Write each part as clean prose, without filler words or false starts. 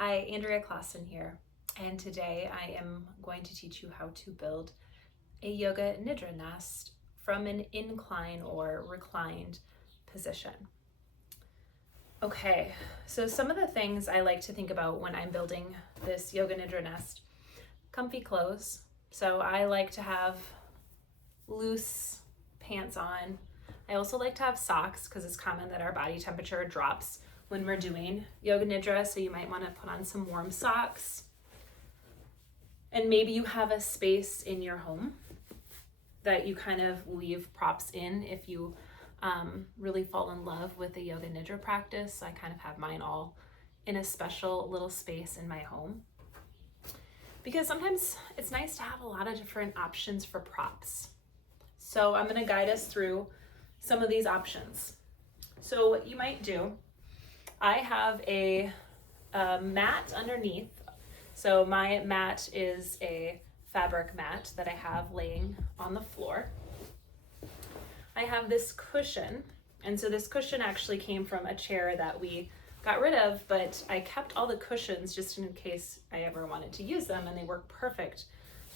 Hi, Andrea Clausen here, and today I am going to teach you how to build a yoga nidra nest from an incline or reclined position. Okay, so some of the things I like to think about when I'm building this yoga nidra nest: comfy clothes. So I like to have loose pants on. I also like to have socks because it's common that our body temperature drops when we're doing yoga nidra, so you might want to put on some warm socks. And maybe you have a space in your home that you kind of leave props in if you really fall in love with the yoga nidra practice. I kind of have mine all in a special little space in my home, because sometimes it's nice to have a lot of different options for props. So I'm going to guide us through some of these options. So what you might do, I have a mat underneath. So my mat is a fabric mat that I have laying on the floor. I have this cushion, and so this cushion actually came from a chair that we got rid of, but I kept all the cushions just in case I ever wanted to use them, and they work perfect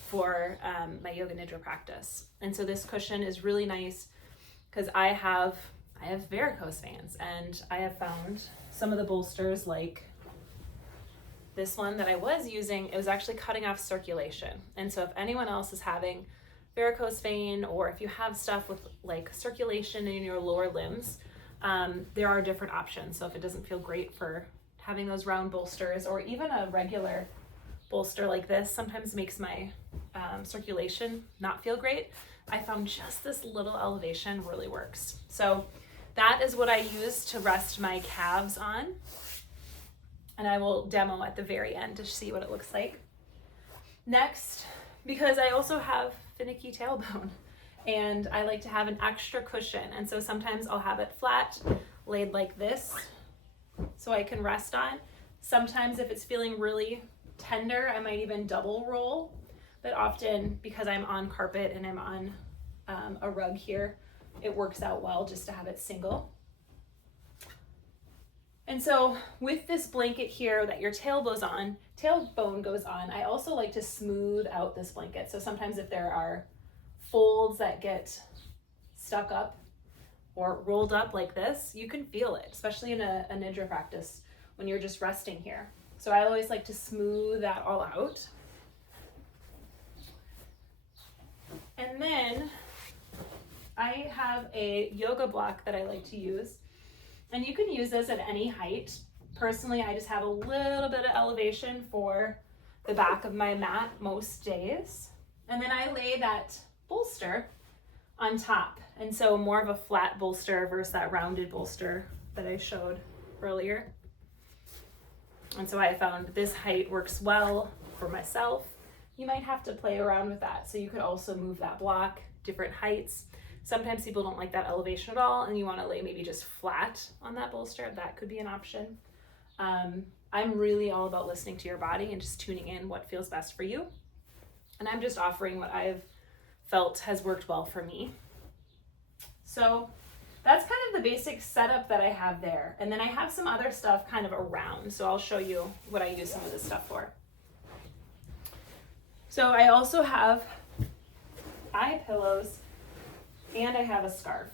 for my yoga nidra practice. And so this cushion is really nice because I have varicose veins, and I have found some of the bolsters, like this one that I was using, it was actually cutting off circulation. And so if anyone else is having varicose vein, or if you have stuff with like circulation in your lower limbs, there are different options. So if it doesn't feel great for having those round bolsters, or even a regular bolster like this sometimes makes my circulation not feel great, I found just this little elevation really works. So that is what I use to rest my calves on, and I will demo at the very end to see what it looks like. Next, because I also have finicky tailbone, and I like to have an extra cushion, and so sometimes I'll have it flat, laid like this, so I can rest on. Sometimes if it's feeling really tender, I might even double roll, but often because I'm on carpet and I'm on a rug here, it works out well just to have it single. And so with this blanket here that your tailbone goes on, I also like to smooth out this blanket. So sometimes if there are folds that get stuck up or rolled up like this, you can feel it, especially in a nidra practice when you're just resting here. So I always like to smooth that all out. And then I have a yoga block that I like to use, and you can use this at any height. Personally, I just have a little bit of elevation for the back of my mat most days. And then I lay that bolster on top. And so more of a flat bolster versus that rounded bolster that I showed earlier. And so I found this height works well for myself. You might have to play around with that. So you could also move that block different heights. Sometimes people don't like that elevation at all, and you want to lay maybe just flat on that bolster. That could be an option. I'm really all about listening to your body and just tuning in what feels best for you. And I'm just offering what I've felt has worked well for me. So that's kind of the basic setup that I have there. And then I have some other stuff kind of around. So I'll show you what I use some of this stuff for. So I also have eye pillows, and I have a scarf.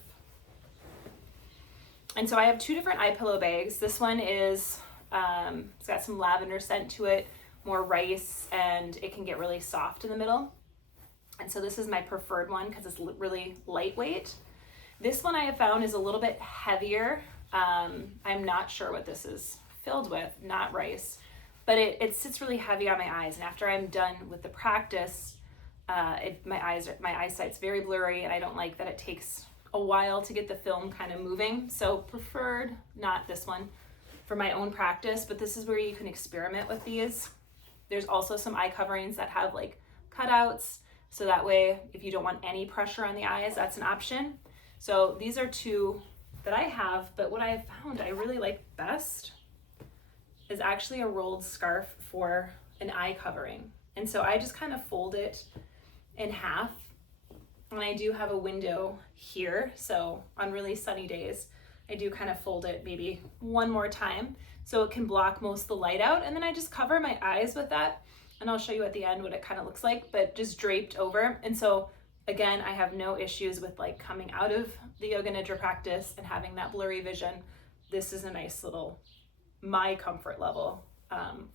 And so I have two different eye pillow bags. This one is, it's got some lavender scent to it, more rice, and it can get really soft in the middle. And so this is my preferred one because it's really lightweight. This one I have found is a little bit heavier. I'm not sure what this is filled with, not rice, but it sits really heavy on my eyes. And after I'm done with the practice, my eyesight's very blurry, and I don't like that it takes a while to get the film kind of moving. So preferred not this one for my own practice, but this is where you can experiment with these. There's also some eye coverings that have like cutouts, so that way if you don't want any pressure on the eyes, that's an option. So these are two that I have, but what I have found I really like best is actually a rolled scarf for an eye covering. And so I just kind of fold it in half, and I do have a window here, so on really sunny days I do kind of fold it maybe one more time so it can block most of the light out. And then I just cover my eyes with that, and I'll show you at the end what it kind of looks like, but just draped over. And so again, I have no issues with like coming out of the Yoga Nidra practice and having that blurry vision. This is a nice little, my comfort level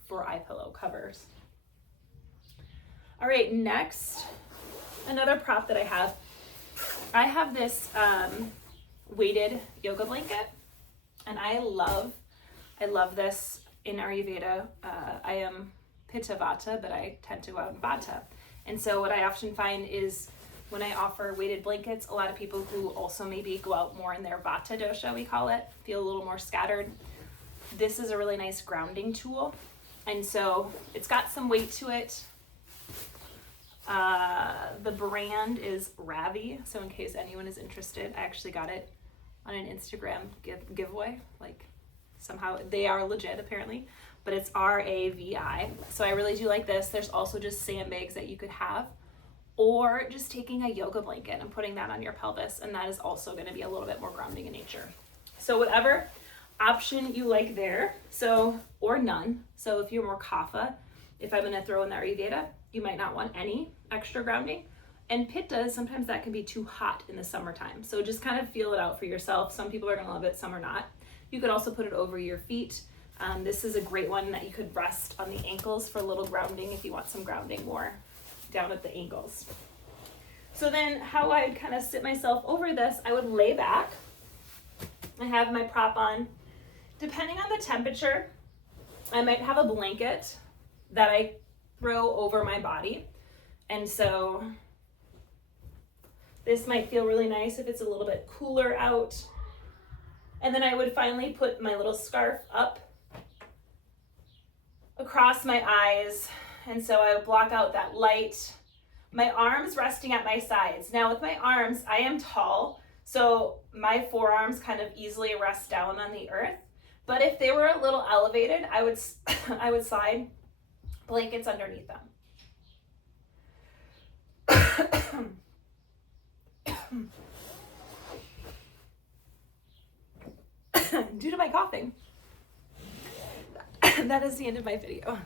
for eye pillow covers. All right, next, another prop that I have this weighted yoga blanket, and I love this in Ayurveda. I am Pitta Vata, but I tend to go out in Vata. And so what I often find is when I offer weighted blankets, a lot of people who also maybe go out more in their Vata dosha, we call it, feel a little more scattered. This is a really nice grounding tool. And so it's got some weight to it. The brand is Ravi. So in case anyone is interested, I actually got it on an Instagram giveaway. Like somehow they are legit apparently, but it's RAVI. So I really do like this. There's also just sandbags that you could have, or just taking a yoga blanket and putting that on your pelvis. And that is also going to be a little bit more grounding in nature. So whatever option you like there, so, or none. So if you're more kapha, if I'm going to throw in the Ayurveda, you might not want any extra grounding. And Pitta, sometimes that can be too hot in the summertime. So just kind of feel it out for yourself. Some people are going to love it, some are not. You could also put it over your feet. This is a great one that you could rest on the ankles for a little grounding if you want some grounding more down at the ankles. So then how I would kind of sit myself over this, I would lay back. I have my prop on. Depending on the temperature, I might have a blanket that I throw over my body. And so this might feel really nice if it's a little bit cooler out. And then I would finally put my little scarf up across my eyes. And so I would block out that light. My arms resting at my sides. Now with my arms, I am tall, so my forearms kind of easily rest down on the earth. But if they were a little elevated, I would slide blankets underneath them. Due to my coughing, that is the end of my video.